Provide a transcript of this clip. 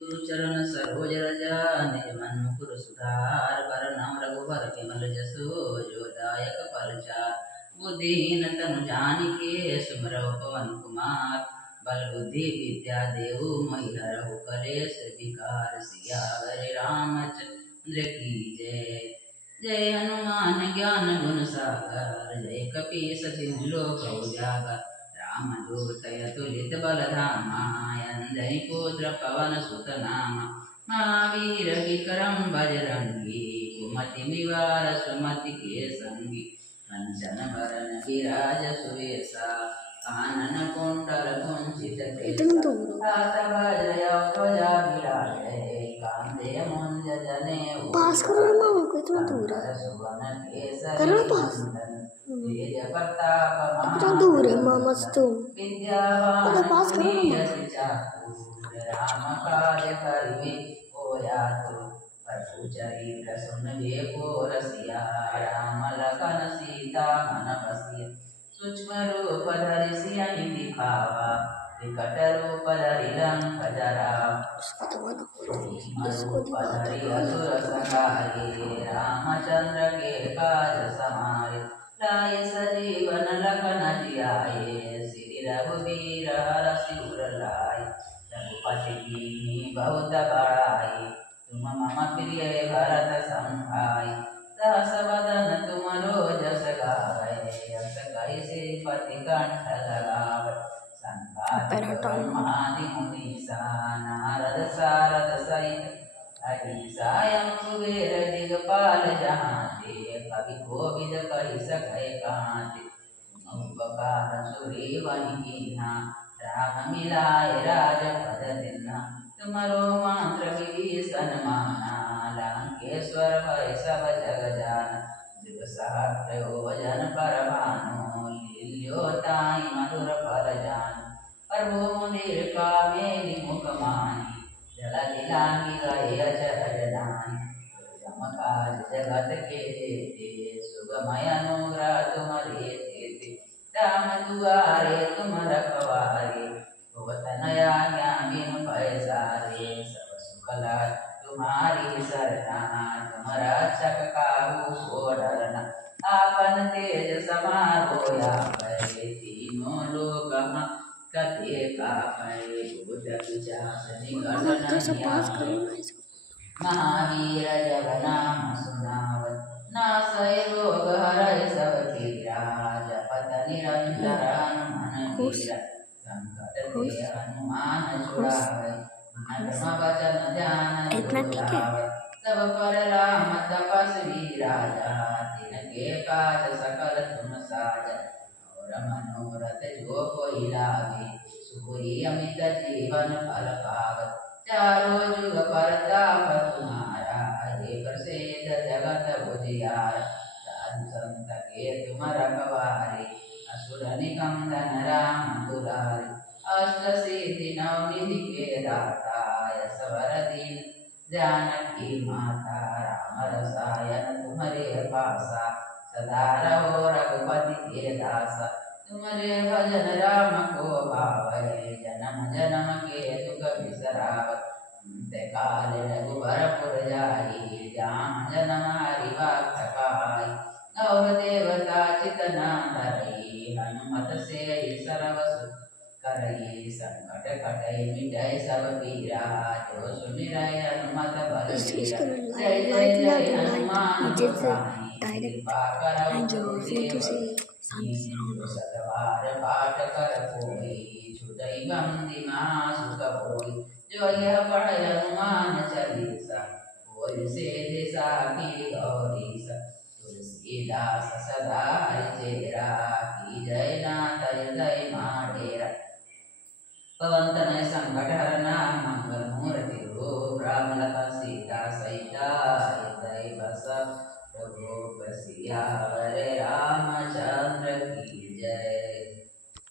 चरण सरोज रज निज मन मुकुर सुधार बरनम रघुबर विमल जसु जो दायक फलचार बुद्धिहीन तनु जानिके सुमिरौ पवन कुमार बल बुद्धि विद्या देहु मैहरहु कलेश विकार सियावर रामचंद्र की जय। जय हनुमान ज्ञान गुण सागर जय कपीस तिहु लोक उजागर रामदूत अतुलित बल धामा अंजनी पुत्र पवन सुत नामा महावीर विक्रम बजरंगी कुमति निवार सुमति के संगी कंचन वरण विराज सुवेशा कानन कुंडल कुंचित हाथ वज्र ध्वजा विराजे कांधे मुंज जने पास करो ना मामा को इतना दूर है करो ना पास इतना दूर है मामा से तुम तो पास करो ना राम कार्य करिबे कोया तो परसु चरित्र सुनबे को रसिया राम लखन सीता मन बसिया सूक्ष्म रूप धरि सियहि दिखावा विकट रूप धरि लंक जरावा रूप धरि असुर संहारे रामचंद्र के काज समारे लाए सजीवन लखन जियाए श्री रघुवीर हरषि उर लाए रघुपति कीन्ही बहुत बड़ाई तुम मम प्रिय भरत सम सहस वदन तुम रोजस गावै यस कैसे पति कंठ लगावै संकादिक ब्रह्मादि मुनीसा नारद सारद सहित अहिंसा यम कुबेर दिगपाल जहांते कवि कोविद कहि सकै कांते उपकार सुग्रीवनि कीन्हा राम मिलाय राजपद दीन्हा तुमरो मंत्र विभीषण माना लंकेश्वर भय सब जग जाना जुग सहस्र योजन पर भानु लील्यो ताहि मधुर फल जानु प्रभु मुदिर कामेनि मुख माहि जल दिलांगी गए अचरज नाहि दुर्गम काज जगत के जेते सुगमय अनुग्रह तुम्हारे तेते राम दुआरे तुम रखवारे होत नया ज्ञान बिनु पैसारे सब सुख लाय तुम्हारी सरना तुम रक्षक काहू को डरना आपन तेज समारो या पै तीनों लोक कते का पै भूत पिशाच निकट नहीं महावीर जब नाम सुनावत नासै रोग हरै सब पीरा जपत निरंतर हनुमान वीरा संकट ते हनुमान छुड़ावै मन वचन ध्यान जुड़ावै सब पर राम तपस्वी राजा तिनके काज सकल तुम साजा और मनोरथ जो कोई लागे सोई अमित जीवन फल पावै चारों जुग परताप तुम्हारा हे प्रसिद्ध जगत उजियार साधु संत के तुम रखवारे असुर निकंदन राम दुलारे अष्ट सिद्धि नव निधि के दाता यस वर दीन जानकी माता राम रसायन तुम्हारे पासा सदा रहो रघुपति के दासा तुम्हारे भजन राम को भावै जन्म जन्म के दुख बिसरावै अंत काल रघुबर पुर जाई जाम जन्म हरि भक्त पाई और देवता चितना धरई हनुमत से सर्व सुख करई संकट कटई मिटई सब पीरा जो सुमिरै हनुमत बल जय जय जय हनुमान गोसाई कृपा करहु सतबार पाठ कर कोई छुटई बंदी महासुख होई जो यह पढ़ हनुमान चालीसा कोई से दिशा की गौरीसा तुलसीदास